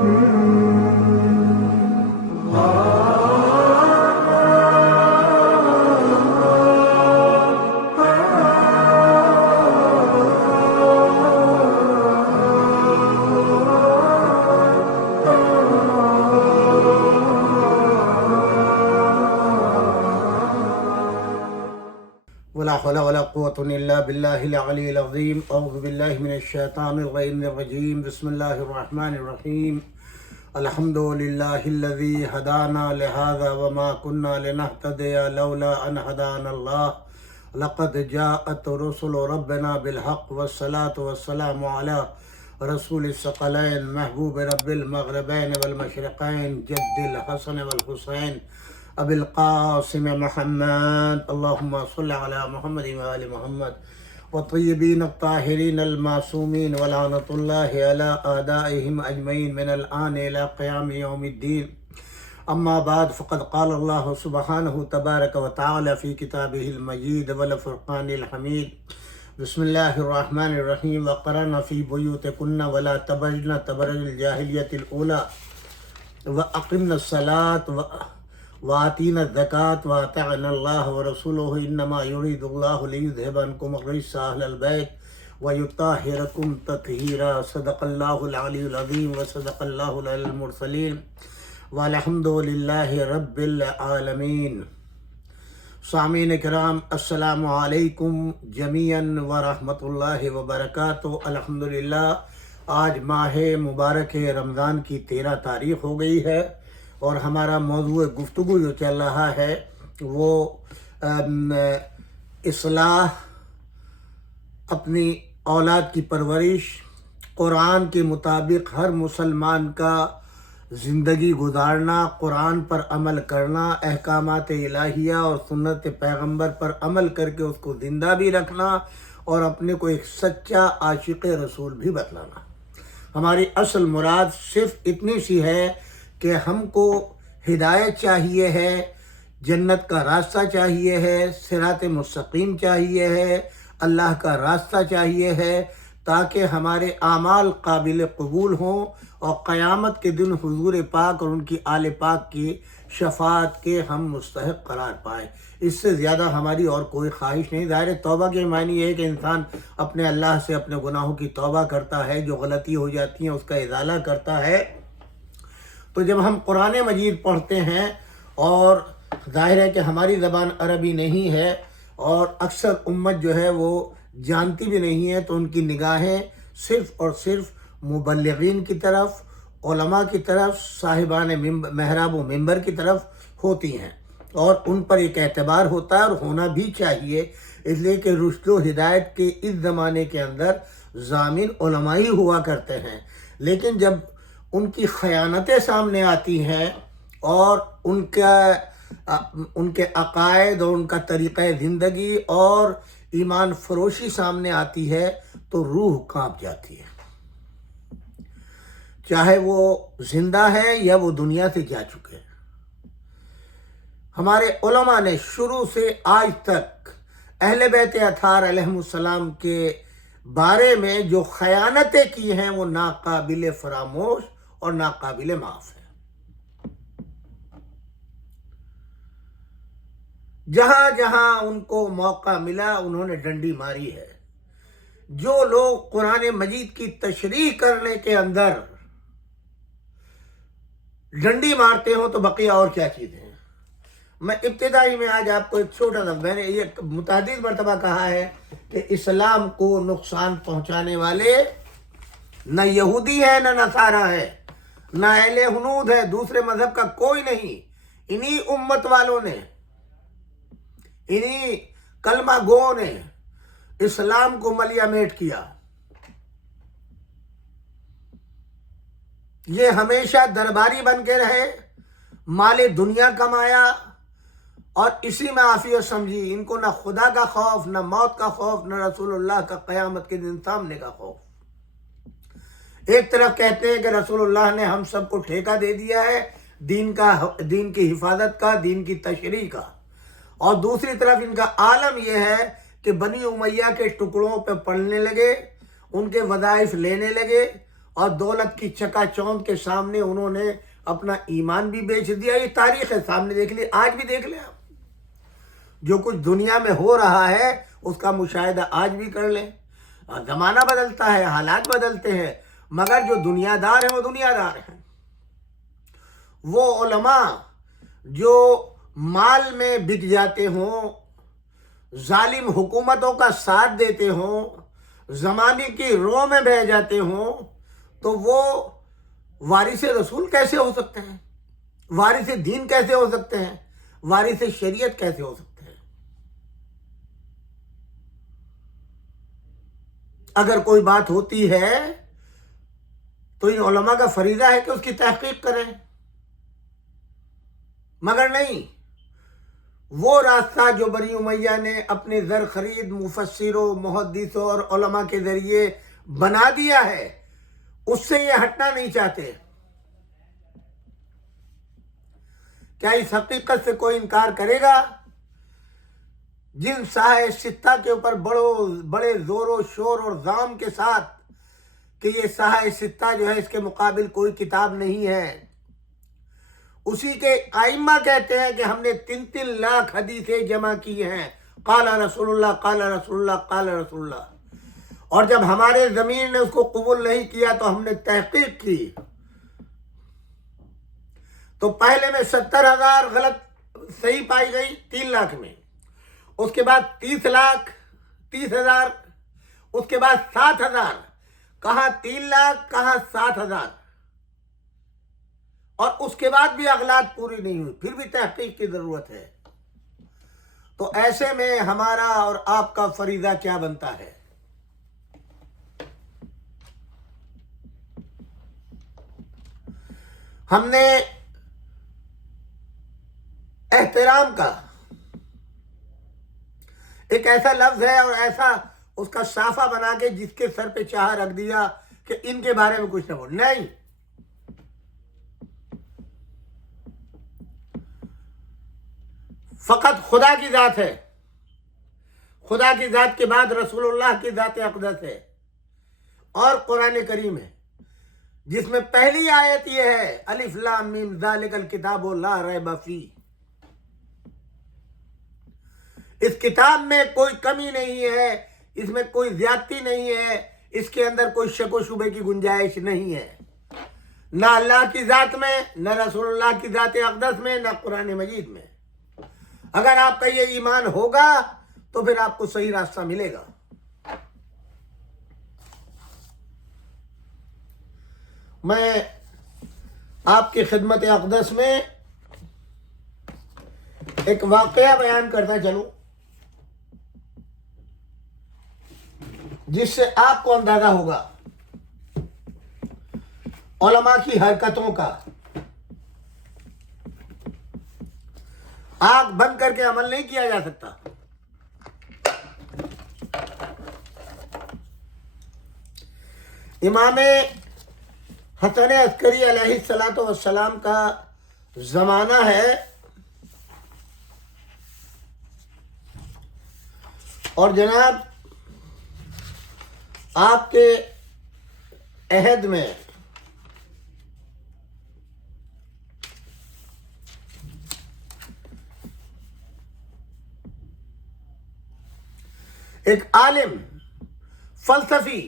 ولا حول ولا قوة إلا بالله العلي العظيم. أعوذ بالله من الشيطان الرجيم. بسم الله الرحمن الرحيم. الحمد لله الذي هدانا لهذا وما كنا لنهتدي لولا أن هدانا الله. لقد جاءت رسل ربنا بالحق والصلاة والسلام على رسول الثقلين محبوب رب المغربين والمشرقين جد الحسن والحسين ابی القاسم محمد. اللهم صل على محمد وآل محمد والطيبين الطاهرين المعصومين ولعنة الله على أعدائهم أجمعين من الآن إلى قيام يوم الدين. أما بعد فقد قال الله سبحانه تبارك وتعالى في كتابه المجيد والفرقان الحميد. بسم الله الرحمن الرحيم. وقرن في بيوتكن ولا تبرجن تبرج الجاهلية الأولى وأقمنا الصلاة وآتينا الزكاة وأطعنا الله ورسوله إنما يريد الله ليذهب عنكم الرجس أهل البيت ويطهركم تطهيرا. صدق الله العلي العظيم وصدق الله العلي المرسلين والحمد لله رب العالمين. سامعین کرام، السلام علیکم جمیعاً ورحمۃ اللہ وبرکاتہ. الحمدللہ آج ماہ مبارک رمضان کی 13 تاریخ ہو گئی ہے اور ہمارا موضوع گفتگو جو چل رہا ہے وہ اصلاح، اپنی اولاد کی پرورش، قرآن کے مطابق ہر مسلمان کا زندگی گزارنا، قرآن پر عمل کرنا، احکامات الہیہ اور سنت پیغمبر پر عمل کر کے اس کو زندہ بھی رکھنا اور اپنے کو ایک سچا عاشق رسول بھی بتلانا. ہماری اصل مراد صرف اتنی سی ہے کہ ہم کو ہدایت چاہیے ہے، جنت کا راستہ چاہیے ہے، صراط مستقیم چاہیے ہے، اللہ کا راستہ چاہیے ہے، تاکہ ہمارے اعمال قابل قبول ہوں اور قیامت کے دن حضور پاک اور ان کی آل پاک کی شفاعت کے ہم مستحق قرار پائیں. اس سے زیادہ ہماری اور کوئی خواہش نہیں. ظاہر توبہ کے معنی یہ ہے کہ انسان اپنے اللہ سے اپنے گناہوں کی توبہ کرتا ہے، جو غلطی ہو جاتی ہیں اس کا ازالہ کرتا ہے. تو جب ہم قرآن مجید پڑھتے ہیں اور ظاہر ہے کہ ہماری زبان عربی نہیں ہے اور اکثر امت جو ہے وہ جانتی بھی نہیں ہے، تو ان کی نگاہیں صرف اور صرف مبلغین کی طرف، علماء کی طرف، صاحبان محراب و منبر کی طرف ہوتی ہیں اور ان پر ایک اعتبار ہوتا ہے اور ہونا بھی چاہیے، اس لیے کہ رشد و ہدایت کے اس زمانے کے اندر ضامن علماء ہی ہوا کرتے ہیں. لیکن جب ان کی خیانتیں سامنے آتی ہیں اور ان کے عقائد اور ان کا طریقہ زندگی اور ایمان فروشی سامنے آتی ہے تو روح کانپ جاتی ہے، چاہے وہ زندہ ہے یا وہ دنیا سے جا چکے ہیں. ہمارے علماء نے شروع سے آج تک اہل بیت اطہار علیہم السلام کے بارے میں جو خیانتیں کی ہیں وہ ناقابل فراموش اور ناقابل معاف ہے. جہاں جہاں ان کو موقع ملا انہوں نے ڈنڈی ماری ہے. جو لوگ قرآن مجید کی تشریح کرنے کے اندر ڈنڈی مارتے ہوں تو بقیہ اور کیا چیزیں ہیں. میں ابتدائی میں آج آپ کو ایک چھوٹا سا، میں نے یہ متعدد مرتبہ کہا ہے کہ اسلام کو نقصان پہنچانے والے نہ یہودی ہے نہ نصارہ ہے نہ اہل ہنود ہے، دوسرے مذہب کا کوئی نہیں. انہی امت والوں نے، انہی کلمہ گو نے اسلام کو ملیا میٹ کیا. یہ ہمیشہ درباری بن کے رہے، مال دنیا کمایا اور اسی میں عافیت سمجھی. ان کو نہ خدا کا خوف، نہ موت کا خوف، نہ رسول اللہ کا قیامت کے دن سامنے کا خوف. ایک طرف کہتے ہیں کہ رسول اللہ نے ہم سب کو ٹھیکہ دے دیا ہے دین کی حفاظت کا، دین کی تشریح کا، اور دوسری طرف ان کا عالم یہ ہے کہ بنی امیہ کے ٹکڑوں پہ پڑھنے لگے، ان کے وظائف لینے لگے اور دولت کی چکا چوند کے سامنے انہوں نے اپنا ایمان بھی بیچ دیا. یہ تاریخ ہے، سامنے دیکھ لی، آج بھی دیکھ لیں آپ. جو کچھ دنیا میں ہو رہا ہے اس کا مشاہدہ آج بھی کر لیں. زمانہ بدلتا ہے، حالات بدلتے ہیں، مگر جو دنیا دار ہیں وہ دنیا دار ہیں. وہ علماء جو مال میں بک جاتے ہوں، ظالم حکومتوں کا ساتھ دیتے ہوں، زمانے کی رو میں بہہ جاتے ہوں، تو وہ وارث رسول کیسے ہو سکتے ہیں؟ وارث دین کیسے ہو سکتے ہیں؟ وارث شریعت کیسے ہو سکتے ہیں؟ اگر کوئی بات ہوتی ہے تو ان علماء کا فریضہ ہے کہ اس کی تحقیق کریں، مگر نہیں. وہ راستہ جو بنی امیہ نے اپنے زر خرید مفسروں، محدثوں اور علماء کے ذریعے بنا دیا ہے، اس سے یہ ہٹنا نہیں چاہتے. کیا اس حقیقت سے کوئی انکار کرے گا؟ جن ساحہ ستہ کے اوپر بڑے زور و شور اور زام کے ساتھ کہ یہ ساحہ ستہ جو ہے اس کے مقابل کوئی کتاب نہیں ہے، اسی کے ائمہ کہتے ہیں کہ ہم نے 3 لاکھ حدیثیں جمع کی ہیں، قال رسول اللہ، قال رسول اللہ، قال رسول اللہ. اور جب ہمارے ضمیر نے اس کو قبول نہیں کیا تو ہم نے تحقیق کی، تو پہلے میں 70,000 غلط صحیح پائی گئی 3 لاکھ میں، اس کے بعد 30,000، اس کے بعد 7,000. کہاں 3 لاکھ، کہاں 7,000. اور اس کے بعد بھی اغلاط پوری نہیں ہوئی، پھر بھی تحقیق کی ضرورت ہے. تو ایسے میں ہمارا اور آپ کا فریضہ کیا بنتا ہے؟ ہم نے احترام کا ایک ایسا لفظ ہے اور ایسا اس کا صافہ بنا کے جس کے سر پہ چاہا رکھ دیا کہ ان کے بارے میں کچھ نہ بول. نہیں، فقط خدا کی ذات ہے. خدا کی ذات کے بعد رسول اللہ کی ذات اقدس ہے اور قرآن کریم ہے، جس میں پہلی آیت یہ ہے الف لام میم ذالک الکتاب لا ریب فیہ. اس کتاب میں کوئی کمی نہیں ہے، اس میں کوئی زیادتی نہیں ہے، اس کے اندر کوئی شک و شبے کی گنجائش نہیں ہے، نہ اللہ کی ذات میں، نہ رسول اللہ کی ذات اقدس میں، نہ قرآن مجید میں. اگر آپ کا یہ ایمان ہوگا تو پھر آپ کو صحیح راستہ ملے گا. میں آپ کی خدمت اقدس میں ایک واقعہ بیان کرتا چلوں جس سے آپ کو اندازہ ہوگا علماء کی حرکتوں کا. آنکھ بند کر کے عمل نہیں کیا جا سکتا. امام حسن عسکری علیہ السلام کا زمانہ ہے اور جناب آپ کے عہد میں ایک عالم فلسفی،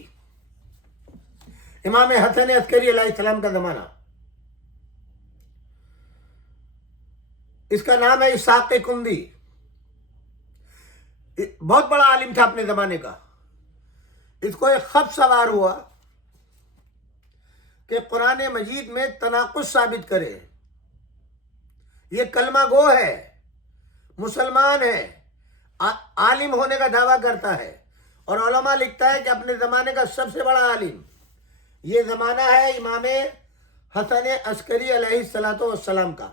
امام حسن عسکری علیہ السلام کا زمانہ، اس کا نام ہے اسحاق کندی. بہت بڑا عالم تھا اپنے زمانے کا. اس کو ایک خط سوار ہوا کہ قرآن مجید میں تناقض ثابت کرے. یہ کلمہ گو ہے، مسلمان ہے، عالم ہونے کا دعویٰ کرتا ہے، اور علماء لکھتا ہے کہ اپنے زمانے کا سب سے بڑا عالم. یہ زمانہ ہے امام حسن عسکری علیہ السلام کا.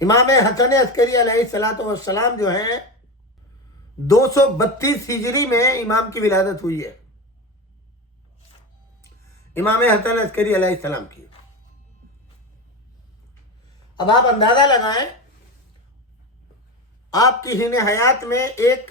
امام حسن عسکری علیہ السلام جو ہیں 232 ہجری میں امام کی ولادت ہوئی ہے، امام حسن عسکری علیہ السلام کی. اب آپ اندازہ لگائیں آپ کی حین حیات میں ایک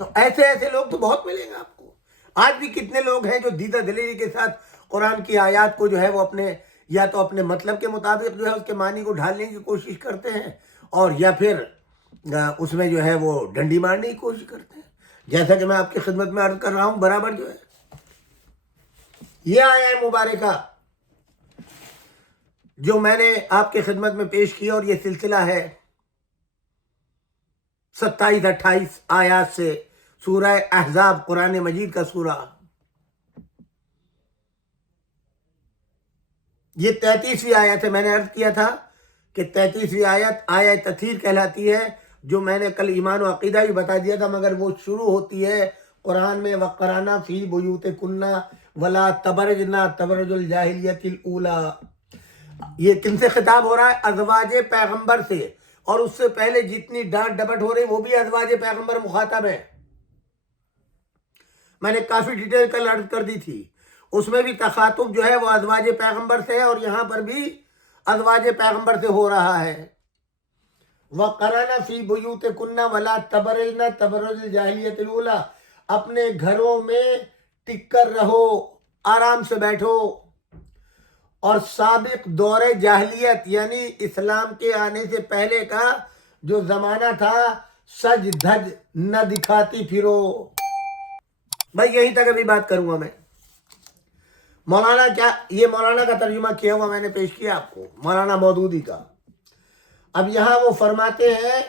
تو ایسے ایسے لوگ تو بہت ملیں گے آپ کو. آج بھی کتنے لوگ ہیں جو دیدہ دلیری کے ساتھ قرآن کی آیات کو جو ہے وہ اپنے یا تو اپنے مطلب کے مطابق جو ہے اس کے معنی کو ڈھالنے کی کوشش کرتے ہیں، اور یا پھر اس میں جو ہے وہ ڈنڈی مارنے کی کوشش کرتے ہیں. جیسا کہ میں آپ کی خدمت میں عرض کر رہا ہوں، برابر جو ہے یہ آیہ مبارکہ جو میں نے آپ کی خدمت میں پیش کیا، اور یہ سلسلہ ہے 27-28 آیات سے سورہ احزاب، قرآن مجید کا سورہ. یہ 33ویں آیت ہے. میں نے عرض کیا تھا کہ 33ویں آیت آیہ تطہیر کہلاتی ہے، جو میں نے کل ایمان و عقیدہ بھی بتا دیا تھا، مگر وہ شروع ہوتی ہے قرآن میں وَقَرَنَ فِي بُيُوتِكُنَّ وَلَا تَبَرَجْنَ تَبَرُّجَ الْجَاهِلِيَّةِ الْأُولَىٰ. یہ کن سے خطاب ہو رہا ہے؟ ازواج پیغمبر سے، اور اس سے پہلے جتنی ڈانٹ ڈپٹ ہو رہی وہ بھی ازواج پیغمبر مخاطب ہے. میں نے کافی ڈیٹیل کل عرض کر دی تھی. اس میں بھی تخاطب جو ہے وہ ازواج پیغمبر سے ہے، اور یہاں پر بھی ازواج پیغمبر سے ہو رہا ہے. وَقَرَنَ فِي بُيُوتِكُنَّ وَلَا تَبَرَّجْنَ تَبَرُّجَ الْجَاهِلِيَّةِ الْأُولَىٰ. اپنے گھروں میں ٹک کر رہو، آرام سے بیٹھو، اور سابق دور جاہلیت یعنی اسلام کے آنے سے پہلے کا جو زمانہ تھا، سج دھج نہ دکھاتی پھرو. بھائی یہیں تک ابھی بات کروں گا میں. مولانا کیا، یہ مولانا کا ترجمہ کیا ہوا میں نے پیش کیا آپ کو، مولانا مودودی کا. اب یہاں وہ فرماتے ہیں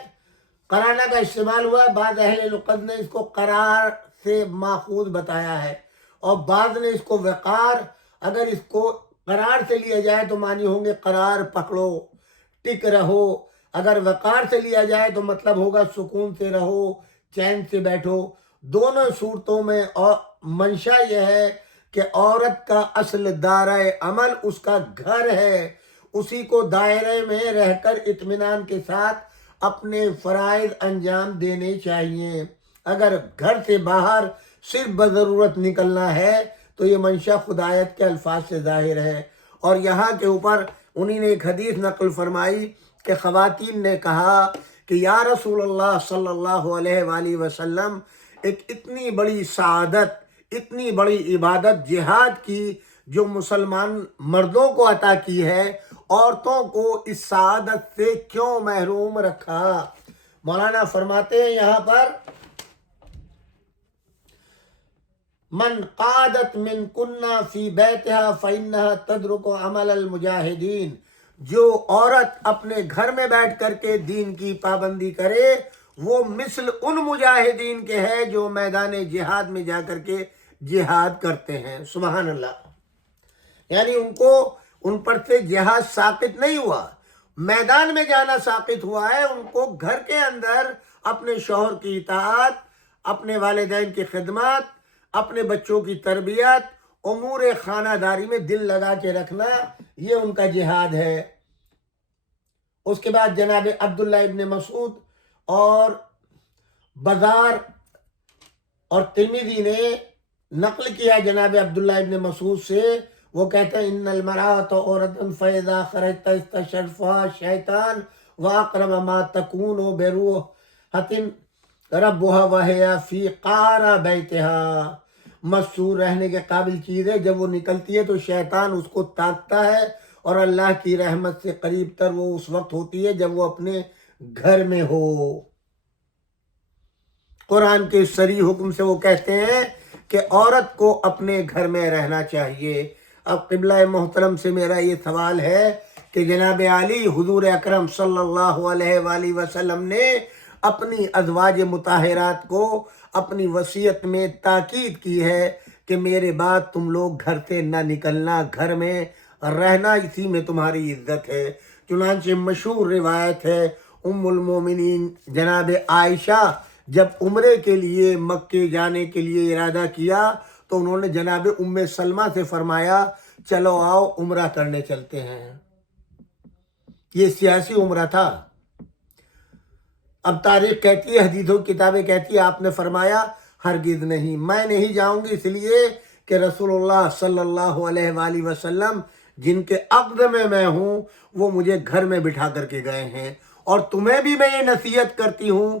قرانہ کا استعمال ہوا ہے. بعض اہل لغت نے اس کو قرار سے ماخوذ بتایا ہے، اور بعض نے اس کو وقار. اگر اس کو قرار سے لیا جائے تو معنی ہوں گے قرار پکڑو، ٹک رہو. اگر وقار سے لیا جائے تو مطلب ہوگا سکون سے رہو، چین سے بیٹھو. دونوں صورتوں میں اور منشا یہ ہے کہ عورت کا اصل دائرہ عمل اس کا گھر ہے، اسی کو دائرے میں رہ کر اطمینان کے ساتھ اپنے فرائض انجام دینے چاہیے. اگر گھر سے باہر صرف بضرورت نکلنا ہے تو یہ منشا خدایت کے الفاظ سے ظاہر ہے. اور یہاں کے اوپر انہی نے ایک حدیث نقل فرمائی کہ خواتین نے کہا کہ یا رسول اللہ صلی اللہ علیہ وآلہ وسلم، ایک اتنی بڑی سعادت، اتنی بڑی عبادت جہاد کی جو مسلمان مردوں کو عطا کی ہے، عورتوں کو اس سعادت سے کیوں محروم رکھا؟ مولانا فرماتے ہیں یہاں پر من قادت من کنہ فی بیتہا فإنہا تدرک عمل المجاہدین. جو عورت اپنے گھر میں بیٹھ کر کے دین کی پابندی کرے وہ مثل ان مجاہدین کے ہے جو میدان جہاد میں جا کر کے جہاد کرتے ہیں. سبحان اللہ. یعنی ان پر سے جہاد ساقط نہیں ہوا، میدان میں جانا ساقط ہوا ہے. ان کو گھر کے اندر اپنے شوہر کی اطاعت، اپنے والدین کی خدمات، اپنے بچوں کی تربیت، امور خانہ داری میں دل لگا کے رکھنا، یہ ان کا جہاد ہے. اس کے بعد جناب عبداللہ ابن مسعود اور بزار اور ترمذی نے نقل کیا جناب عبداللہ ابن مسعود سے. وہ کہتے ہیں ان المرأة عورة فإذا خرجت استشرفها الشیطان وأقرب ما تكون بروحة ربها وهي في قعر بیتها. مستور رہنے کے قابل چیز ہے، جب وہ نکلتی ہے تو شیطان اس کو تاکتا ہے، اور اللہ کی رحمت سے قریب تر وہ اس وقت ہوتی ہے جب وہ اپنے گھر میں ہو. قرآن کے صریح حکم سے وہ کہتے ہیں کہ عورت کو اپنے گھر میں رہنا چاہیے. اب قبلہ محترم سے میرا یہ سوال ہے کہ جناب علی حضور اکرم صلی اللہ علیہ وآلہ وسلم نے اپنی ازواج مطہرات کو اپنی وصیت میں تاکید کی ہے کہ میرے بعد تم لوگ گھر سے نہ نکلنا، گھر میں رہنا، اسی میں تمہاری عزت ہے. چنانچہ مشہور روایت ہے ام المومنین جناب عائشہ جب عمرے کے لیے مکے جانے کے لیے ارادہ کیا تو انہوں نے جناب ام سلمہ سے فرمایا چلو آؤ عمرہ کرنے چلتے ہیں. یہ سیاسی عمرہ تھا. اب تاریخ کہتی ہے، حدیثوں کی کتابیں کہتی ہے آپ نے فرمایا ہرگز نہیں، میں نہیں جاؤں گی، اس لیے کہ رسول اللہ صلی اللہ علیہ وآلہ وسلم جن کے عقد میں ہوں وہ مجھے گھر میں بٹھا کر کے گئے ہیں. اور تمہیں بھی میں یہ نصیحت کرتی ہوں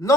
9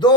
2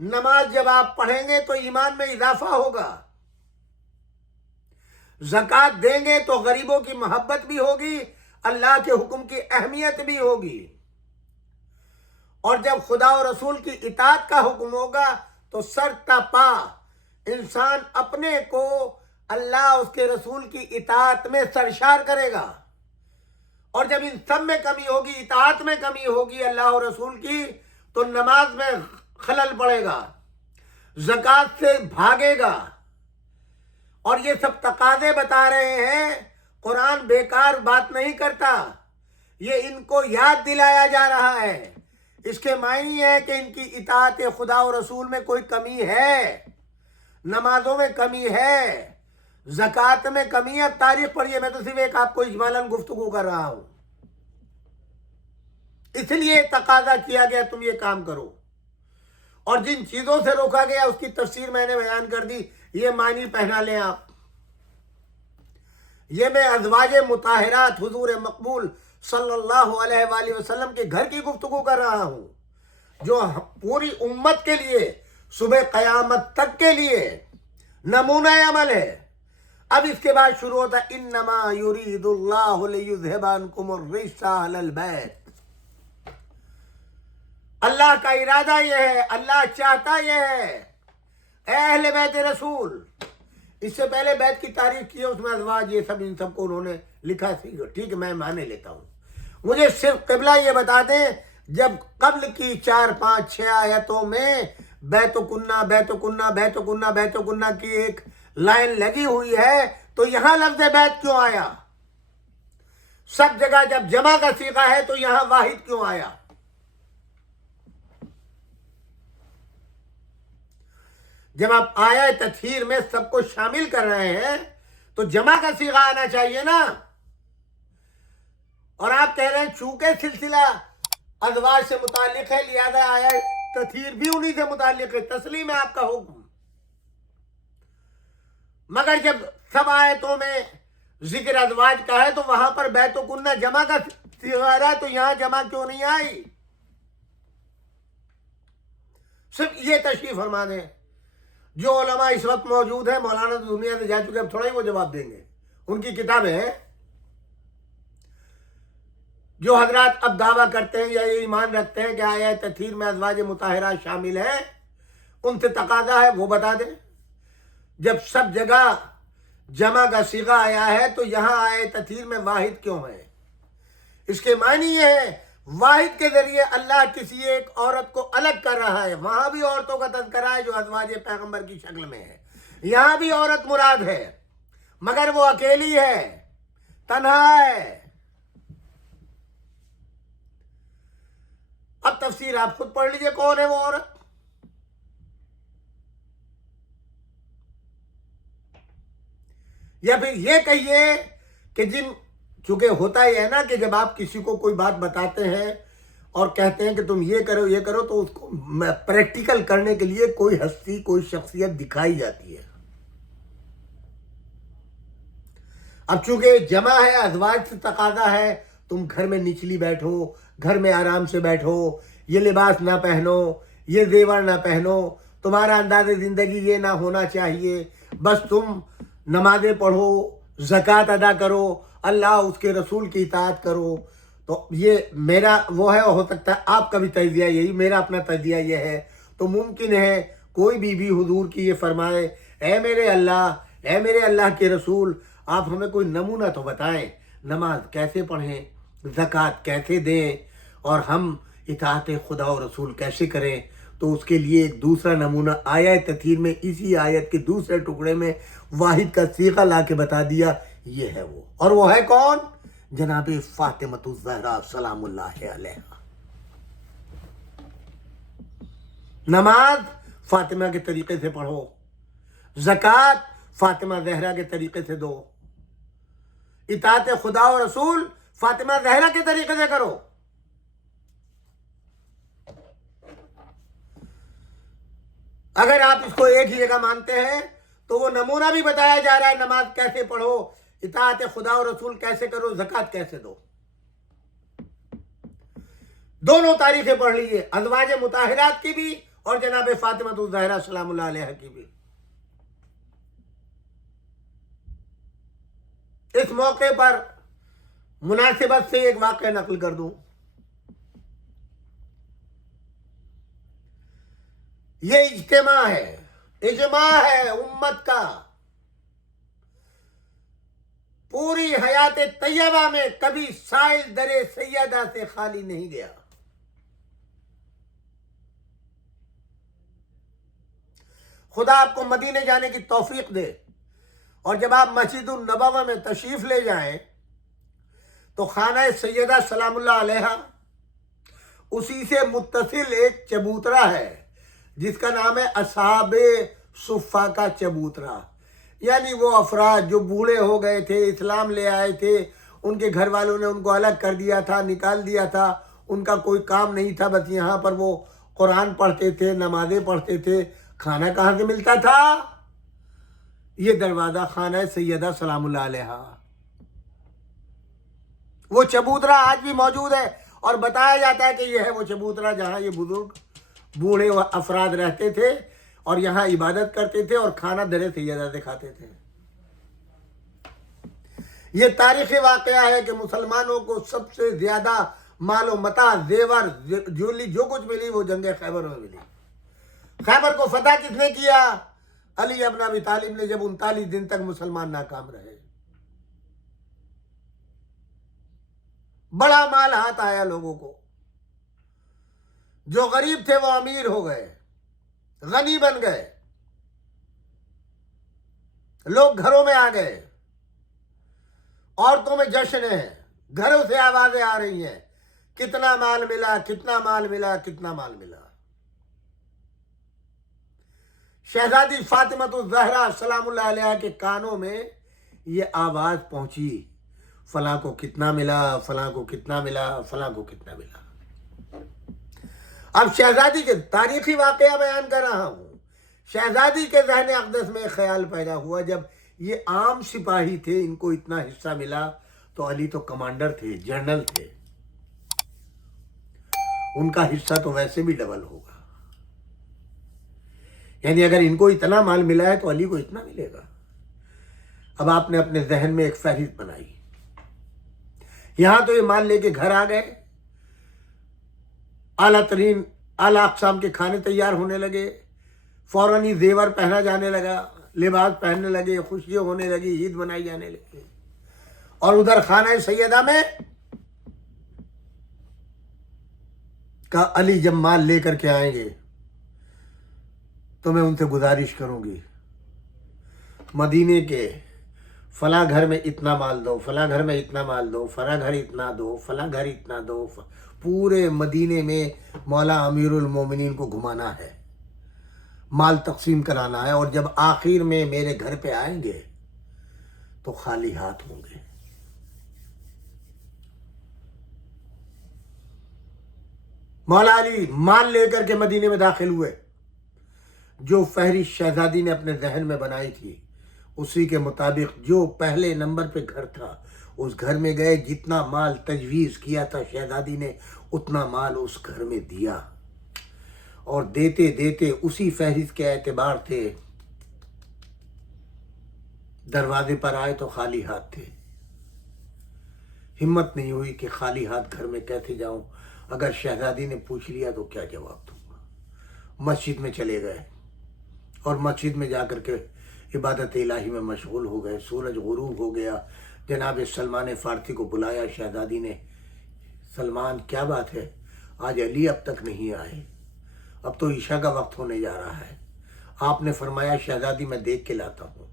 نماز جب آپ پڑھیں گے تو ایمان میں اضافہ ہوگا، زکوٰۃ دیں گے تو غریبوں کی محبت بھی ہوگی، اللہ کے حکم کی اہمیت بھی ہوگی، اور جب خدا و رسول کی اطاعت کا حکم ہوگا تو سر تا پا انسان اپنے کو اللہ اس کے رسول کی اطاعت میں سرشار کرے گا، اور جب ان سب میں کمی ہوگی، اطاعت میں کمی ہوگی اللہ اور رسول کی، تو نماز میں خلل پڑے گا، زکوٰۃ سے بھاگے گا۔ اور یہ سب تقاضے بتا رہے ہیں، قرآن بیکار بات نہیں کرتا، یہ ان کو یاد دلایا جا رہا ہے۔ اس کے معنی ہے کہ ان کی اطاعت خدا و رسول میں کوئی کمی ہے، نمازوں میں کمی ہے، زکوٰۃ میں کمی ہے۔ اب تاریخ پڑھیے، میں تو صرف ایک آپ کو اجمالاً گفتگو کر رہا ہوں، اس لیے تقاضا کیا گیا تم یہ کام کرو، اور جن چیزوں سے روکا گیا اس کی تفسیر میں نے بیان کر دی۔ یہ معنی پہنا لیں آپ، یہ میں ازواج مطہرات حضور مقبول صلی اللہ علیہ وآلہ وسلم کے گھر کی گفتگو کر رہا ہوں، جو پوری امت کے لیے صبح قیامت تک کے لیے نمونہ عمل ہے۔ اب اس کے بعد شروع ہوتا ہے انما یرید اللہ لیذھب عنکم الرجس اہل البیت۔ اللہ کا ارادہ یہ ہے، اللہ چاہتا یہ ہے، اے اہل بیت رسول۔ اس سے پہلے بیت کی تعریف کی ہے، اس میں ازواج یہ سب ان سب کو انہوں نے لکھا، ٹھیک ہے میں مانے لیتا ہوں۔ مجھے صرف قبلہ یہ بتا دیں، جب قبل کی 4 5 6 آیتوں میں بیت کنہ بیت کنہ بیت کنہ بیت کنہ کی ایک لائن لگی ہوئی ہے، تو یہاں لفظ بیت کیوں آیا؟ سب جگہ جب جمع کا صیغہ ہے تو یہاں واحد کیوں آیا؟ جب آپ آیہ تطہیر میں سب کو شامل کر رہے ہیں تو جمع کا صیغہ آنا چاہیے نا، اور آپ کہہ رہے ہیں چونکہ سلسلہ ازواج سے متعلق ہے لہذا آیہ تطہیر بھی انہی سے متعلق ہے، تسلیم ہے آپ کا حکم۔ مگر جب سب آیتوں میں ذکر ازواج کا ہے تو وہاں پر بیت کنہ جمع کا صیغہ آ رہا ہے، تو یہاں جمع کیوں نہیں آئی؟ صرف یہ تشریح فرما دیں۔ جو علماء اس وقت موجود ہیں، مولانا تو دنیا سے جا چکے، اب تھوڑا ہی وہ جواب دیں گے، ان کی کتابیں ہیں۔ جو حضرات اب دعویٰ کرتے ہیں یا یہ ایمان رکھتے ہیں کہ آیہ تطہیر میں ازواج مطہرات شامل ہیں، ان سے تقاضا ہے وہ بتا دیں، جب سب جگہ جمع کا صیغہ آیا ہے تو یہاں آیہ تطہیر میں واحد کیوں ہے؟ اس کے معنی یہ ہے واحد کے ذریعے اللہ کسی ایک عورت کو الگ کر رہا ہے۔ وہاں بھی عورتوں کا تذکرہ ہے جو ازواج پیغمبر کی شکل میں ہے، یہاں بھی عورت مراد ہے، مگر وہ اکیلی ہے، تنہا ہے۔ اب تفسیر آپ خود پڑھ لیجئے، کون ہے وہ عورت؟ یا پھر یہ کہیے کہ چونکہ ہوتا ہی ہے نا کہ جب آپ کسی کو کوئی بات بتاتے ہیں اور کہتے ہیں کہ تم یہ کرو تو اس کو پریکٹیکل کرنے کے لیے کوئی ہستی کوئی شخصیت دکھائی جاتی ہے۔ اب چونکہ جمع ہے، ازواج سے تقاضا ہے تم گھر میں نچلی بیٹھو، گھر میں آرام سے بیٹھو، یہ لباس نہ پہنو، یہ زیور نہ پہنو، تمہارا انداز زندگی یہ نہ ہونا چاہیے، بس تم نمازیں پڑھو، زکوٰۃ ادا کرو، اللہ اس کے رسول کی اطاعت کرو۔ تو یہ میرا وہ ہے، ہو سکتا ہے آپ کا بھی تجزیہ یہی، میرا اپنا تجزیہ یہ ہے۔ تو ممکن ہے کوئی بی حضور کی یہ فرمائے، اے میرے اللہ کے رسول، آپ ہمیں کوئی نمونہ تو بتائیں، نماز کیسے پڑھیں، زکوٰۃ کیسے دیں، اور ہم اطاعت خدا و رسول کیسے کریں۔ تو اس کے لیے ایک دوسرا نمونہ آیہ تطہیر میں اسی آیت کے دوسرے ٹکڑے میں واحد کا صیغہ لا کے بتا دیا، یہ ہے وہ، اور وہ ہے کون؟ جناب فاطمۃ الزہرا سلام اللہ علیہا۔ نماز فاطمہ کے طریقے سے پڑھو، زکوٰۃ فاطمہ زہرا کے طریقے سے دو، اطاعت خدا و رسول فاطمہ زہرا کے طریقے سے کرو۔ اگر آپ اس کو ایک ہی جگہ مانتے ہیں تو وہ نمونہ بھی بتایا جا رہا ہے، نماز کیسے پڑھو، اطاعت خدا و رسول کیسے کرو، زکوٰۃ کیسے دو۔ دونوں تاریخیں پڑھ لیجئے، ازواج مطہرات کی بھی اور جناب فاطمہ الزہرا سلام اللہ علیہ کی بھی۔ اس موقع پر مناسبت سے ایک واقعہ نقل کر دوں۔ یہ اجتماع ہے، اجماع ہے امت کا، پوری حیات طیبہ میں کبھی سائل در سیدہ سے خالی نہیں گیا۔ خدا آپ کو مدینے جانے کی توفیق دے، اور جب آپ مسجد النبوی میں تشریف لے جائیں تو خانہ سیدہ سلام اللہ علیہ اسی سے متصل ایک چبوترا ہے جس کا نام ہے اصحاب صفہ کا چبوترا، یعنی وہ افراد جو بوڑھے ہو گئے تھے، اسلام لے آئے تھے، ان کے گھر والوں نے ان کو الگ کر دیا تھا، نکال دیا تھا، ان کا کوئی کام نہیں تھا، بس یہاں پر وہ قرآن پڑھتے تھے، نمازیں پڑھتے تھے۔ کھانا کہاں سے ملتا تھا؟ یہ دروازہ خانہ سیدہ سلام اللہ علیہ، وہ چبوترا آج بھی موجود ہے، اور بتایا جاتا ہے کہ یہ ہے وہ چبوترا جہاں یہ بزرگ بوڑھے افراد رہتے تھے اور یہاں عبادت کرتے تھے اور کھانا در سیدہ سے کھاتے تھے۔ یہ تاریخی واقعہ ہے کہ مسلمانوں کو سب سے زیادہ مال و متاع، زیور، جولی، جو کچھ ملی وہ جنگ خیبر میں ملی۔ خیبر کو فتح کس نے کیا؟ علی ابن ابی طالب نے، جب 39 دن تک مسلمان ناکام رہے۔ بڑا مال ہاتھ آیا لوگوں کو، جو غریب تھے وہ امیر ہو گئے، غنی بن گئے، لوگ گھروں میں آ گئے، عورتوں میں جشن ہے، گھروں سے آوازیں آ رہی ہیں، کتنا مال ملا، کتنا مال ملا، کتنا مال ملا۔ شہزادی فاطمہ الزہرا سلام اللہ علیہ کے کانوں میں یہ آواز پہنچی، فلاں کو کتنا ملا، فلاں کو کتنا ملا، فلاں کو کتنا ملا۔ اب شہزادی کے تاریخی واقعہ بیان کر رہا ہوں۔ شہزادی کے ذہن اقدس میں ایک خیال پیدا ہوا، جب یہ عام سپاہی تھے، ان کو اتنا حصہ ملا، تو علی تو کمانڈر تھے، جنرل تھے، ان کا حصہ تو ویسے بھی ڈبل ہوگا۔ یعنی اگر ان کو اتنا مال ملا ہے تو علی کو اتنا ملے گا۔ اب آپ نے اپنے ذہن میں ایک فہرست بنائی، یہاں تو یہ مال لے کے گھر آ گئے، اعلیٰ ترین اعلیٰ اقسام کے کھانے تیار ہونے لگے، فوراً ہی زیور پہنا جانے لگا، لباس پہننے لگے، خوشیاں ہونے لگی، عید منائی جانے لگی، اور ادھر خانہ سیدہ میں کہا علی جب مال لے کر کے آئیں گے تو میں ان سے گزارش کروں گی، مدینے کے فلاں گھر میں اتنا مال دو، فلاں گھر میں اتنا مال دو، فلاں گھر اتنا دو، فلاں گھر اتنا دو، پورے مدینے میں مولا امیر المومنین کو گھمانا ہے، مال تقسیم کرانا ہے، اور جب آخر میں میرے گھر پہ آئیں گے تو خالی ہاتھ ہوں گے۔ مولا علی مال لے کر کے مدینے میں داخل ہوئے، جو فہرست شہزادی نے اپنے ذہن میں بنائی تھی اسی کے مطابق جو پہلے نمبر پہ گھر تھا اس گھر میں گئے، جتنا مال تجویز کیا تھا شہزادی نے اتنا مال اس گھر میں دیا، اور دیتے دیتے اسی فہرست کے اعتبار سے دروازے پر آئے تو خالی ہاتھ تھے۔ ہمت نہیں ہوئی کہ خالی ہاتھ گھر میں کیسے جاؤں، اگر شہزادی نے پوچھ لیا تو کیا جواب دوں گا۔ مسجد میں چلے گئے اور مسجد میں جا کر کے عبادت الہی میں مشغول ہو گئے۔ سورج غروب ہو گیا، جناب سلمان فارسی کو بلایا شہزادی نے، سلمان کیا بات ہے، آج علی اب تک نہیں آئے، اب تو عشاء کا وقت ہونے جا رہا ہے۔ آپ نے فرمایا شہزادی میں دیکھ کے لاتا ہوں۔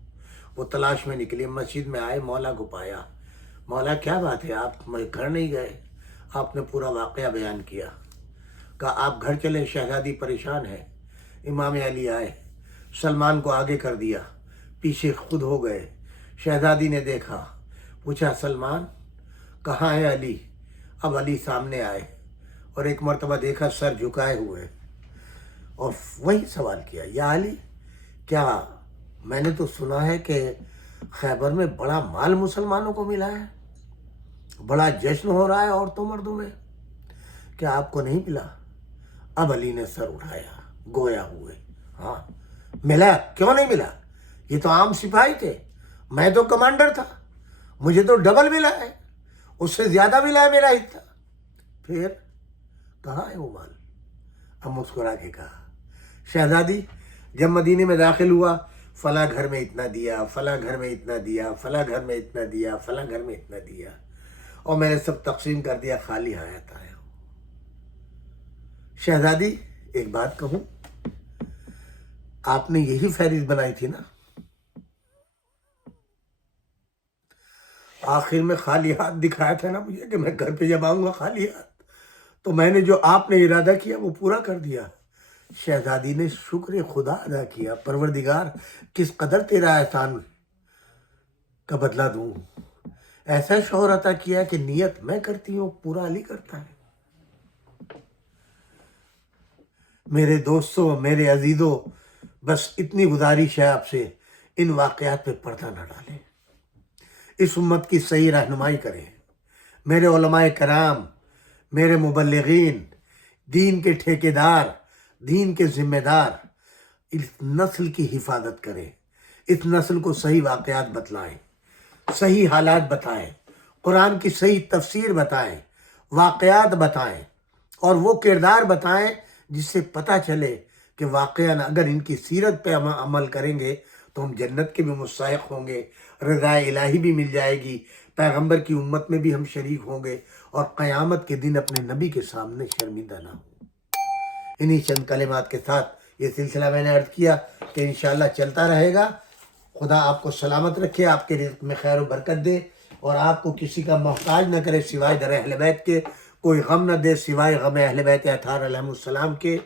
وہ تلاش میں نکلے، مسجد میں آئے، مولا کو پایا۔ مولا کیا بات ہے، آپ گھر نہیں گئے؟ آپ نے پورا واقعہ بیان کیا، کہا آپ گھر چلیں، شہزادی پریشان ہے۔ امام علی آئے، سلمان کو آگے کر دیا، پیچھے خود ہو گئے۔ شہزادی نے دیکھا، پوچھا سلمان کہاں ہے علی؟ اب علی سامنے آئے اور ایک مرتبہ دیکھا سر جھکائے ہوئے، اور وہی سوال کیا، یا علی کیا میں نے تو سنا ہے کہ خیبر میں بڑا مال مسلمانوں کو ملا ہے، بڑا جشن ہو رہا ہے عورتوں مردوں میں، کیا آپ کو نہیں ملا؟ اب علی نے سر اٹھایا، گویا ہوئے۔ ہاں ملا، کیوں نہیں ملا؟ یہ تو عام سپاہی تھے، میں تو کمانڈر تھا، مجھے تو ڈبل ملا ہے، اس سے زیادہ ملا ہے میرا حصہ۔ پھر کہاں ہے وہ مال؟ اب مسکرا کے کہا، شہزادی جب مدینے میں داخل ہوا، فلاں گھر میں اتنا دیا، فلاں گھر میں اتنا دیا، فلاں گھر میں اتنا دیا، فلاں گھر میں اتنا دیا، اور میں نے سب تقسیم کر دیا، خالی حیات آیا ہوں۔ شہزادی ایک بات کہوں، آپ نے یہی فہرست بنائی تھی نا؟ آخر میں خالی ہاتھ دکھایا تھا نا مجھے کہ میں گھر پہ جب آؤں گا خالی ہاتھ، تو میں نے جو آپ نے ارادہ کیا وہ پورا کر دیا۔ شہزادی نے شکر خدا ادا کیا، پروردگار کس قدر تیرا احسان کا بدلہ دوں، ایسا شعور عطا کیا کہ نیت میں کرتی ہوں پورا علی کرتا ہے۔ میرے دوستوں، میرے عزیزوں، بس اتنی گزارش ہے آپ سے، ان واقعات پہ پردہ نہ ڈالیں، اس امت کی صحیح رہنمائی کریں۔ میرے علماء کرام، میرے مبلغین، دین کے ٹھیکیدار، دین کے ذمہ دار اس نسل کی حفاظت کریں، اس نسل کو صحیح واقعات بتلائیں، صحیح حالات بتائیں، قرآن کی صحیح تفسیر بتائیں، واقعات بتائیں، اور وہ کردار بتائیں جس سے پتہ چلے کہ واقعاً اگر ان کی سیرت پہ عمل کریں گے تو ہم جنت کے بھی مستحق ہوں گے، رضا الہی بھی مل جائے گی، پیغمبر کی امت میں بھی ہم شریک ہوں گے، اور قیامت کے دن اپنے نبی کے سامنے شرمندہ نہ ہوں۔ انہی چند کلمات کے ساتھ یہ سلسلہ میں نے عرض کیا کہ انشاءاللہ چلتا رہے گا۔ خدا آپ کو سلامت رکھے، آپ کے رزق میں خیر و برکت دے، اور آپ کو کسی کا محتاج نہ کرے سوائے در اہل بیت کے، کوئی غم نہ دے سوائے غم اہل بیت اطہار علیہم السلام کے۔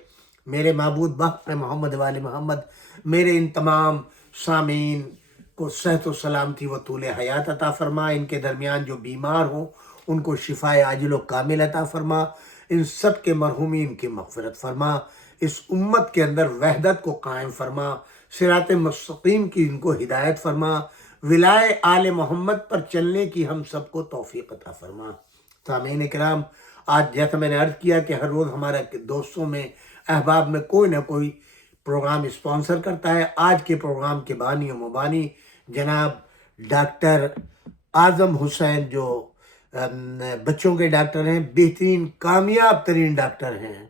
میرے معبود بخت محمد وال محمد میرے ان تمام سامعین کو صحت و سلامتی و طول حیات عطا فرما، ان کے درمیان جو بیمار ہوں ان کو شفاء عاجل و کامل عطا فرما، ان سب کے مرحومین کی مغفرت فرما، اس امت کے اندر وحدت کو قائم فرما، صراط مستقیم کی ان کو ہدایت فرما، ولائے آل محمد پر چلنے کی ہم سب کو توفیق عطا فرما۔ سامعین کرام، آج جیسا میں نے عرض کیا کہ ہر روز ہمارے دوستوں میں، احباب میں کوئی نہ کوئی پروگرام اسپانسر کرتا ہے۔ آج کے پروگرام کے بانی و مبانی جناب ڈاکٹر اعظم حسین، جو بچوں کے ڈاکٹر ہیں، بہترین کامیاب ترین ڈاکٹر ہیں،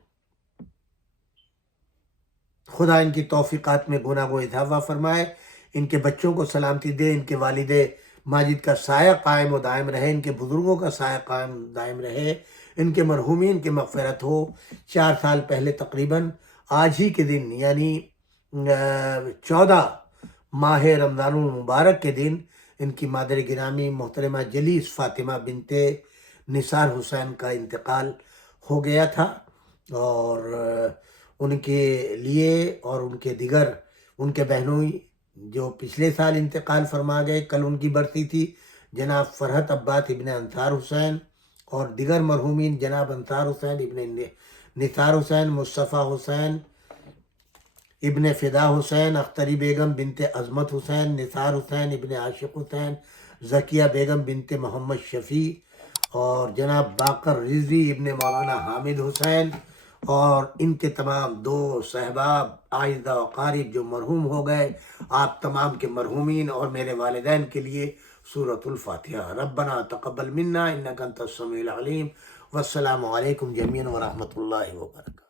خدا ان کی توفیقات میں گناہ کو اضافہ فرمائے، ان کے بچوں کو سلامتی دے، ان کے والد ماجد کا سایہ قائم و دائم رہے، ان کے بزرگوں کا سایہ قائم دائم رہے، ان کے مرحومین کی مغفرت ہو۔ 4 سال پہلے تقریباً آج ہی کے دن، یعنی 14 ماہ رمضان المبارک کے دن، ان کی مادر گرامی محترمہ جلیس فاطمہ بنت نثار حسین کا انتقال ہو گیا تھا، اور ان کے لیے اور ان کے دیگر ان کے بہنوئی جو پچھلے سال انتقال فرما گئے، کل ان کی برسی تھی، جناب فرحت عباس ابن انصار حسین، اور دیگر مرحومین جناب انصار حسین ابن نثار حسین، مصطفیٰ حسین ابن فدا حسین، اختری بیگم بنت عظمت حسین، نثار حسین ابن عاشق حسین، ذکیہ بیگم بنت محمد شفیع، اور جناب باقر رضوی ابن مولانا حامد حسین، اور ان کے تمام دوست احباب آئزہ و قارب جو مرحوم ہو گئے، آپ تمام کے مرحومین اور میرے والدین کے لیے سورۃ الفاتحہ۔ ربنا تقبل منا انک انت السمیع العلیم، والسلام علیکم جمیعا ورحمۃ اللہ وبرکاتہ۔